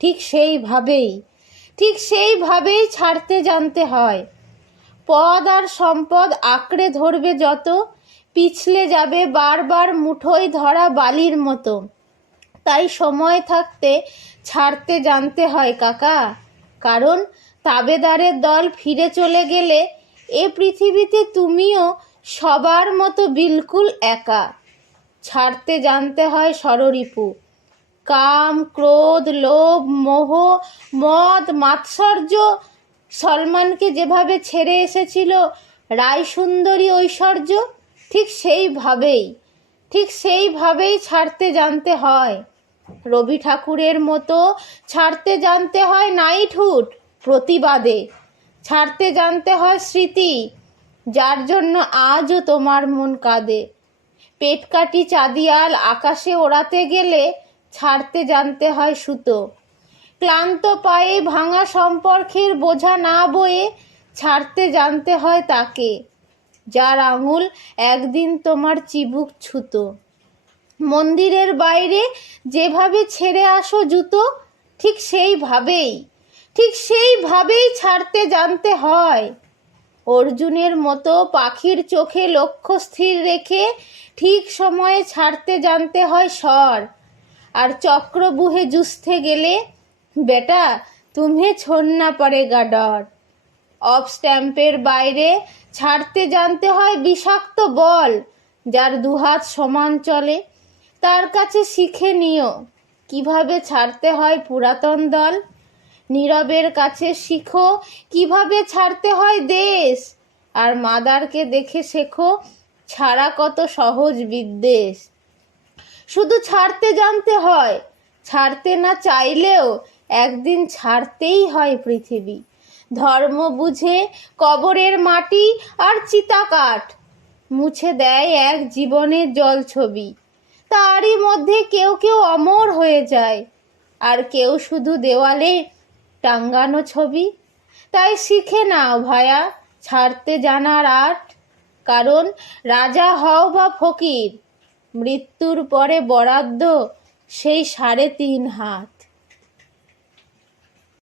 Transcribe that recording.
ঠিক সেইভাবেই ঠিক সেইভাবেই ছাড়তে জানতে হয়। পদ আর সম্পদ আঁকড়ে ধরবে যত, পিছলে যাবে বারবার মুঠোয় ধরা বালির মতো। তাই সময় থাকতে ছাড়তে জানতে হয় কাকা, কারণ তাবেদারের দল ফিরে চলে গেলে এ পৃথিবীতে তুমিও সবার মতো বিলকুল একা। ছাড়তে জানতে হয় ষড়রিপু কাম, ক্রোধ, লোভ, মোহ, মদ, মাৎসর্য, সলমানকে যেভাবে ছেড়ে এসেছিল রায় সুন্দরী ঐশ্বর্য, ঠিক সেইভাবেই ঠিক সেইভাবেই ছাড়তে জানতে হয়। রবি ঠাকুরের মতো ছাড়তে জানতে হয় নাইটহুড প্রতিবাদে, ছাড়তে জানতে হয় স্মৃতি, যার জন্য আজও তোমার মন কাঁদে। পেট কাটি চাঁদিয়াল আকাশে ওড়াতে গেলে ছাড়তে জানতে হয় সুতো। ক্লান্ত পায়ে ভাঙা সম্পর্কের বোঝা না বয়ে ছাড়তে জানতে হয় তাকে। যার আঙুল একদিন তোমার চিবুক ছুতো। মন্দিরের বাইরে যেভাবে ছেড়ে আসো জুতো, ঠিক সেইভাবেই ঠিক সেইভাবেই ছাড়তে জানতে হয়। অর্জুনের মতো পাখির চোখে লক্ষ্য স্থির রেখে ঠিক সময়ে ছাড়তে জানতে হয় স্বর। আর চক্রবুহে জুসতে গেলে, বেটা তুমি ছোড়না পড়েগা ডর। অফ স্ট্যাম্পের বাইরে ছাড়তে জানতে হয় বিষাক্ত বল, যার দুহাত সমান চলে। তার কাছে শিখে নিও, কীভাবে ছাড়তে হয় পুরাতন দল। নীরবের কাছে শিখো, কীভাবে ছাড়তে হয় দেশ। আর মাদারকে দেখে শেখো, ছাড়া কত সহজ বিদ্বেষ। শুধু ছাড়তে জানতে হয়। ছাড়তে না চাইলেও একদিন ছাড়তেই হয় পৃথিবী। ধর্ম বুঝে কবরের মাটি আর চিতাকাঠ মুছে দেয় এক জীবনের জল ছবি তারই মধ্যে কেউ কেউ অমর হয়ে যায়। আর কেউ শুধু দেওয়ালে টাঙ্গানো ছবি। তাই শিখে নাও ভায়া, ছাড়তে জানার আর্ট কারণ রাজা হও বা ফকির মৃত্যুর পরে বরাদ্দ সেই সাড়ে তিন হাত।